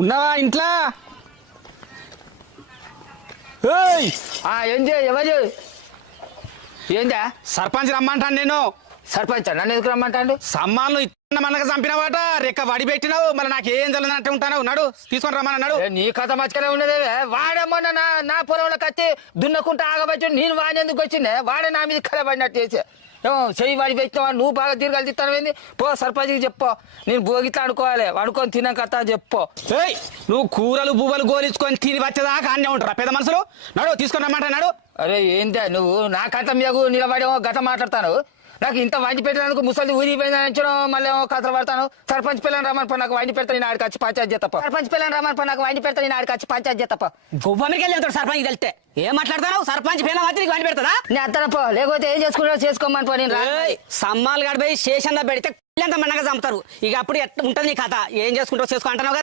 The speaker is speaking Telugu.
ఉన్నావా ఇంట్లో? ఏయ్! ఆ ఏంది ఎవరు ఏందా? సర్పంచ్ రమ్మంటాను నేను. సర్పంచ్? నన్ను ఎందుకు రమ్మంటాడు? సమ్మాన్లు మనకు చంపినవాట. రెక్క వడి పెట్టినావు. మళ్ళీ నాకు ఏం తెలియనట్టు ఉంటాను నడు తీసుకొని రమ్మన్నాడు ఏ, నీ కథ మచ్చకనే ఉన్నదే వాడేమన్నా నా నా పొలంలో కత్తి దున్నకుంటా ఆగబట్టి నేను వాడేందుకు వచ్చిందే వాడే నా మీద కళ పడినట్టు చేసే. చెయ్యి వాడి పెట్టినావా? నువ్వు బాగా తిరగాలి తిస్తాను పో సర్పంచ్కి చెప్పు. నేను భోగిట్లా అనుకోవాలి. అనుకొని తిన్నాక అని చెప్పు. ఏయ్ నువ్వు కూరలు బువ్వలు గోలించుకొని తిని వచ్చేదాకా అన్నీ ఉంటారా? పెద్ద మనుషులు? నడు తీసుకొని రమ్మంటా నడు. అరే ఏందా నువ్వు? నా కథ మీద నిలబడేమో గత మాట్లాడతాను. నాకు ఇంత వండి పెట్టినందుకు ముసలి ఊరిపోయిందని మళ్ళీ కథలు పడతాను. సర్పంచ్ పిల్లని రమ్మని పో, నాకు వండి పెడతా నేను ఆడికి వచ్చి పంచాయతీ చేస్తా పో. సర్పంచ్ పిల్లని రమ్మని పో, నాకు వండి పెడతా నేను ఆడికి వచ్చి పంచాయతీ చేస్తా పో. గొవ్వమికి వెళ్ళి వెళ్తాడు సర్పంచ్ తెలితే ఏం మాట్లాడతావు సర్పంచ్ పేన మాత్రం వండి పెడతాడా? నేను అత్తన పో లేకపోతే ఏం చేసుకుంటావు చేసుకోమని పో నేను సమ్మాలు గడిపోయి స్టేషన్లో పెడితే ఎంత మన్నగా చంపుతారు. ఇక అప్పుడు ఎట్లా ఉంటుంది నీ కథ? ఏం చేసుకుంటావు చేసుకో అంటున్నావు